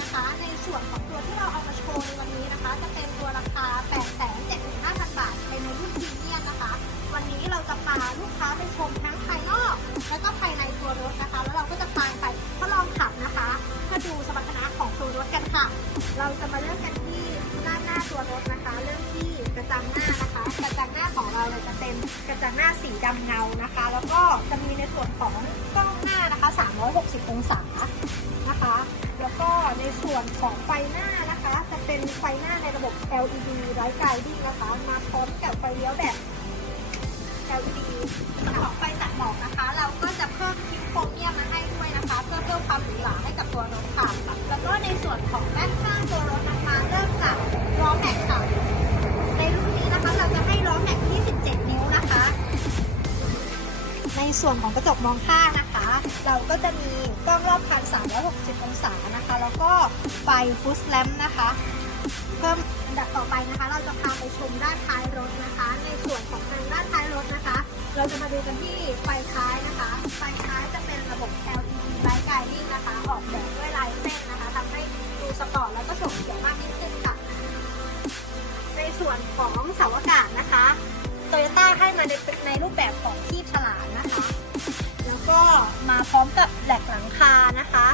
นะคะ ในส่วนของตัวที่เราเอามาโชว์ในวันนี้นะคะ จะเป็นตัวราคา 875,000 บาทในรุ่นพรีเมียมนะคะ วันนี้เราจะพาลูกค้าไปชมทั้งภายนอก และก็ภายในตัวรถนะคะ แล้วเราก็จะพาไปทดลองขับนะคะมาดูสมรรถนะของตัวรถกันค่ะ เราจะมาเริ่มกันที่ด้านหน้าตัวรถนะคะ เริ่มที่กระจังหน้านะคะ กระจังหน้าของเราเยจะเป็นกระจังหน้าสีดำเงานะคะ แล้วก็จะมีในส่วนของกล้องหน้านะคะ 360 องศานะคะ แล้วก็ในส่วนของไฟหน้านะคะ จะเป็นไฟหน้าในระบบ LED Light Guiding นะคะ มาพร้อมกับไฟเลี้ยวแบบ LED ของไฟตัดหมอกนะคะ เราก็จะเพิ่มคลิปโครเมียมมาให้ด้วยนะคะ เพื่อเพิ่มความหรูหราให้กับตัวรถค่ะ แล้วก็ในส่วนของด้านข้างตัวรถนะคะเริ่มจากล้อแม็กค่ ส่วนของกระจกมองข้างนะคะ เราก็จะมีกล้องรอบคัน 360 องศานะคะ แล้วก็ไฟฟุตแลมนะคะเพิ่มอันดับต่อไปนะคะ เราจะพาไปชมด้านท้ายรถนะคะ ในส่วนของทางด้านท้ายรถนะคะ เราจะมาดูกันที่ไฟท้ายนะคะ ไฟท้ายจะเป็นระบบ LED Light Guiding นะคะ ออกแบบด้วยลายเส้นนะคะทำให้ดูสปอร์ตแล้วก็ฉบเฉียวมากยิ่งขึ้นค่ะ ในส่วนของเสาอากาศ กับหลังคานะคะ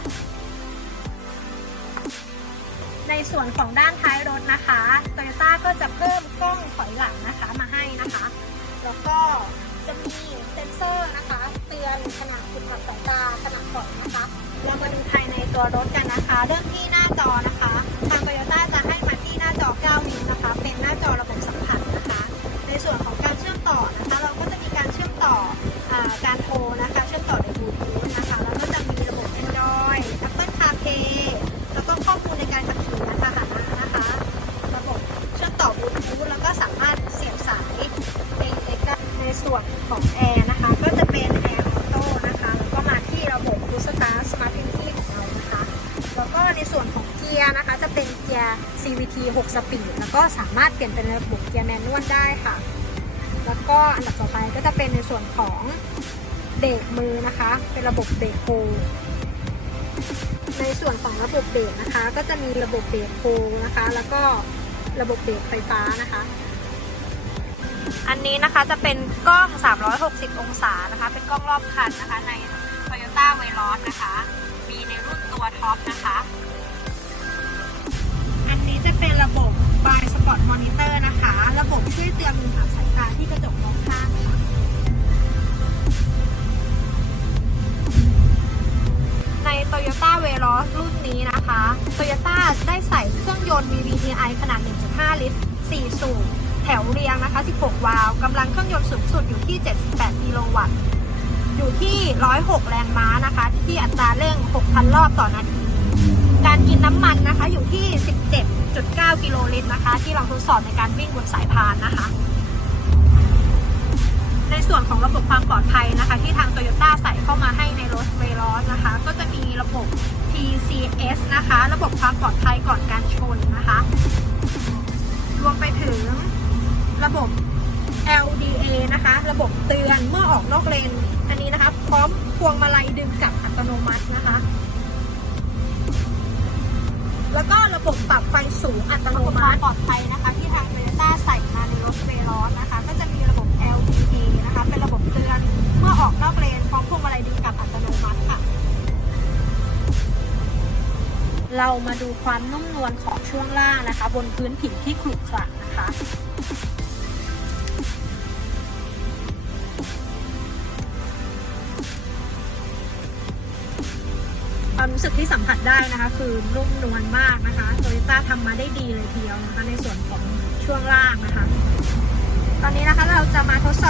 ในส่วนของด้านท้ายรถนะคะโตโยต้าก็จะเพิ่มกล้องถอยหลังนะคะมาให้นะคะ แล้วก็จะมีเซ็นเซอร์นะคะ เตือนขณะคุณขับสายตาขณะถอยนะคะ เรามาดูภายในตัวรถกันนะคะ เรื่องที่หน้าจอนะคะ ทางโตโยต้าจะให้มาที่หน้าจอ 9 นิ้วนะคะ เป็นหน้าจอระบบสัมผัสนะคะ ในส่วนของการเชื่อมต่อนะคะ CVT 6 สปีด แล้วก็สามารถเปลี่ยนเป็นระบบเกียร์แมนนวลได้ค่ะ แล้วก็อันดับต่อไปก็จะเป็นในส่วนของเบรกมือนะคะ เป็นระบบเบรกโฮลในส่วนของระบบเบรกนะคะ ก็จะมีระบบเบรกโฮลนะคะ แล้วก็ระบบเบรกไฟฟ้านะคะ อันนี้นะคะจะเป็นกล้อง 360 องศานะคะ เป็นกล้องรอบคันนะคะใน Toyota v e l o s นะคะ มีในรุ่นตัวท็อปนะคะ Toyota v e l o s รุ่นนี้นะคะ Toyota ได้ใส่เครื่องยนต์ VVTi ขนาด 1.5 ลิตร 4 สูบ แถวเรียงนะคะ 16 วาล์วกำลังเครื่องยนต์สูงสุดอยู่ที่ 78 กิโลวัตต์ อยู่ที่ 106 แรงม้านะคะ ที่อัตราเร่ง 6,000 รอบต่อนาที การกินน้ำมันนะคะอยู่ที่ 17.9 กิโลลิตรนะคะ ที่เราทดสอบในการวิ่งบนสายพานนะคะในส่วนของระบบความปลอดภัยนะคะ ที่ทาง Toyota ใส่เข้ามาให้ในรถเวลอสนะคะ ก็จะมีระบบ TCS นะคะ ระบบความปลอดภัยก่อนการชนนะคะ รวมไปถึงระบบ LDA นะคะ ระบบเตือนเมื่อออกนอกเลน อันนี้นะคะ พร้อมพวงมาลัยดึงกลับอัตโนมัตินะคะ แล้วก็ระบบปรับไฟสูงอัตโนมัติปลอดภัยนะคะ ที่ทาง Toyota ใส่มาในรถเวลอสนะคะ เรามาดูความนุ่มนวลของช่วงล่างนะคะ บนพื้นผิวที่ขรุขระนะคะความรู้สึกที่สัมผัสได้นะคะ คือนุ่มนวลมากนะคะโตโยต้าทำมาได้ดีเลยทีเดียวนะคะในส่วนของช่วงล่างนะคะ ตอนนี้นะคะเราจะมาทดสอบ